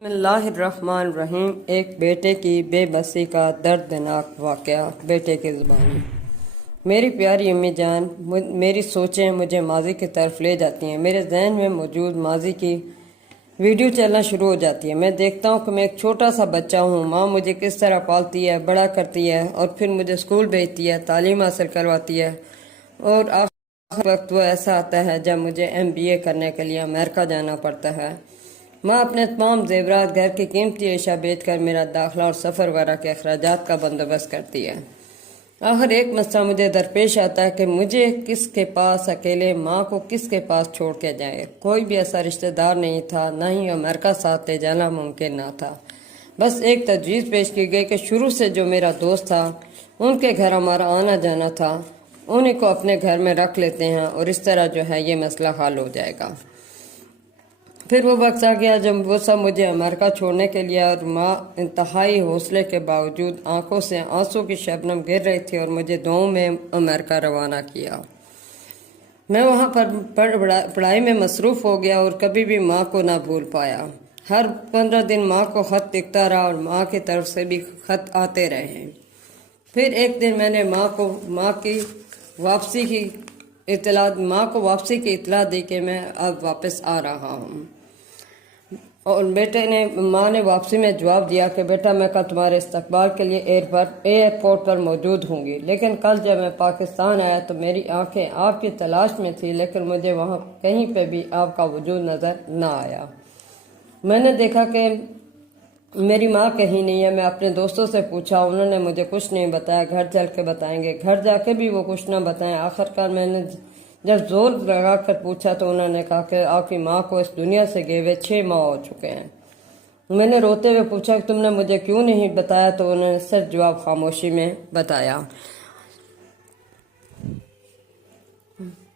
بسم اللہ الرحمن الرحیم۔ ایک بیٹے کی بے بسی کا دردناک واقعہ بیٹے کی زبانی۔ میری پیاری امی جان، میری سوچیں مجھے ماضی کی طرف لے جاتی ہیں۔ میرے ذہن میں موجود ماضی کی ویڈیو چلنا شروع ہو جاتی ہے۔ میں دیکھتا ہوں کہ میں ایک چھوٹا سا بچہ ہوں، ماں مجھے کس طرح پالتی ہے، بڑا کرتی ہے اور پھر مجھے اسکول بھیجتی ہے، تعلیم حاصل کرواتی ہے، اور آخر وقت وہ ایسا آتا ہے جب مجھے MBA کرنے کے لیے امریکہ جانا پڑتا ہے۔ ماں اپنے تمام زیورات، گھر کی قیمتی اشیاء بیچ کر میرا داخلہ اور سفر وغیرہ کے اخراجات کا بندوبست کرتی ہے۔ آخر ایک مسئلہ مجھے درپیش آتا ہے کہ مجھے کس کے پاس اکیلے، ماں کو کس کے پاس چھوڑ کے جائے۔ کوئی بھی ایسا رشتہ دار نہیں تھا، نہ ہی امریکہ ساتھ لے جانا ممکن نہ تھا۔ بس ایک تجویز پیش کی گئی کہ شروع سے جو میرا دوست تھا، ان کے گھر ہمارا آنا جانا تھا، انہیں کو اپنے گھر میں رکھ لیتے ہیں اور اس طرح جو ہے یہ مسئلہ حل ہو جائے گا۔ پھر وہ وقت آ گیا جب وہ سب مجھے امریکہ چھوڑنے کے لیے، اور ماں انتہائی حوصلے کے باوجود آنکھوں سے آنسوں کی شبنم گر رہی تھی اور مجھے دعاؤں میں امریکہ روانہ کیا۔ میں وہاں پر پڑھائی میں مصروف ہو گیا اور کبھی بھی ماں کو نہ بھول پایا۔ ہر 15 دن ماں کو خط لکھتا رہا اور ماں کی طرف سے بھی خط آتے رہے۔ پھر ایک دن میں نے ماں کو واپسی کی اطلاع دی کہ میں اب واپس آ رہا ہوں، اور ماں نے واپسی میں جواب دیا کہ بیٹا میں کل تمہارے استقبال کے لیے ایئرپورٹ پر موجود ہوں گی۔ لیکن کل جب میں پاکستان آیا تو میری آنکھیں آپ کی تلاش میں تھی، لیکن مجھے وہاں کہیں پہ بھی آپ کا وجود نظر نہ آیا۔ میں نے دیکھا کہ میری ماں کہیں نہیں ہے۔ میں اپنے دوستوں سے پوچھا، انہوں نے مجھے کچھ نہیں بتایا۔ گھر چل کے بتائیں گے، گھر جا کے بھی وہ کچھ نہ بتائیں۔ آخرکار میں نے جب زور لگا کر پوچھا تو انہوں نے کہا کہ آپ کی ماں کو اس دنیا سے گئے ہوئے 6 ماہ ہو چکے ہیں۔ میں نے روتے ہوئے پوچھا کہ تم نے مجھے کیوں نہیں بتایا، تو انہوں نے صرف جواب خاموشی میں بتایا۔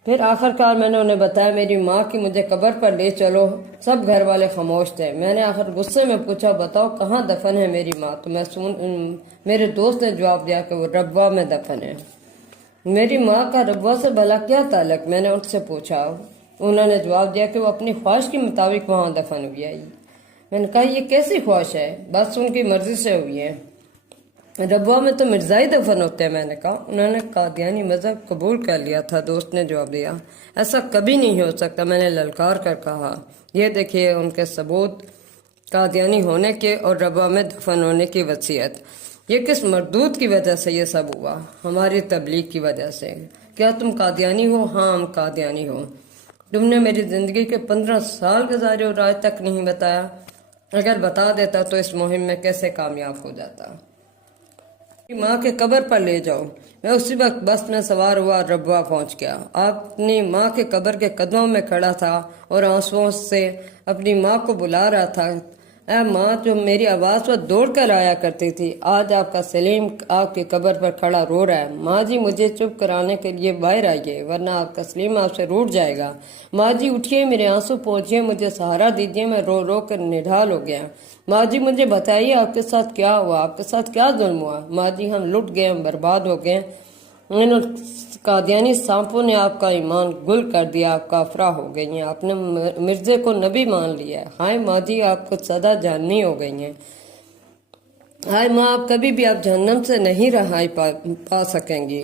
پھر آخرکار میں نے انہیں بتایا میری ماں کی مجھے قبر پر لے چلو۔ سب گھر والے خاموش تھے۔ میں نے آخر غصے میں پوچھا بتاؤ کہاں دفن ہے میری ماں، تو میرے دوست نے جواب دیا کہ وہ ربوہ میں دفن ہے۔ میری ماں کا ربوہ سے بھلا کیا تعلق، میں نے ان سے پوچھا۔ انہوں نے جواب دیا کہ وہ اپنی خواہش کے مطابق وہاں دفن ہوئی ہے۔ میں نے کہا یہ کیسی خواہش ہے، بس ان کی مرضی سے ہوئی ہے۔ ربوہ میں تو مرزائی دفن ہوتے ہیں، میں نے کہا۔ انہوں نے قادیانی مذہب قبول کر لیا تھا، دوست نے جواب دیا۔ ایسا کبھی نہیں ہو سکتا، میں نے للکار کر کہا۔ یہ دیکھیے ان کے ثبوت، قادیانی ہونے کے اور ربوہ میں دفن ہونے کی وصیت۔ یہ کس مردود کی وجہ سے یہ سب ہوا؟ ہماری تبلیغ کی وجہ سے۔ کیا تم قادیانی ہو؟ ہاں ہم قادیانی ہو۔ تم نے میری زندگی کے 15 سال گزارے اور آج تک نہیں بتایا۔ اگر بتا دیتا تو اس مہم میں کیسے کامیاب ہو جاتا۔ ماں کے قبر پر لے جاؤ۔ میں اسی وقت بس میں سوار ہوا اور ربوہ پہنچ گیا۔ اپنی ماں کے قبر کے قدموں میں کھڑا تھا اور آنسوؤں سے اپنی ماں کو بلا رہا تھا۔ اے ماں جو میری آواز پر دوڑ کر آیا کرتی تھی، آج آپ کا سلیم آپ کی قبر پر کھڑا رو رہا ہے۔ ماں جی مجھے چپ کرانے کے لیے باہر آئیے، ورنہ آپ کا سلیم آپ سے روٹ جائے گا۔ ماں جی اٹھیے، میرے آنسو پوچھئے، مجھے سہارا دیجیے، میں رو رو کر نڈھال ہو گیا۔ ماں جی مجھے بتائیے آپ کے ساتھ کیا ہوا، آپ کے ساتھ کیا ظلم ہوا۔ ماں جی ہم لٹ گئے، ہم برباد ہو گئے۔ ان قادیانی سانپوں نے آپ کا ایمان گل کر دیا، آپ کافرہ ہو گئی ہیں، آپ نے مرزے کو نبی مان لیا ہے۔ ہائے ماں جی آپ کو سزا جہنمی ہو گئی ہیں۔ ہائے ماں آپ کبھی بھی آپ جہنم سے نہیں رہائی پا سکیں گی۔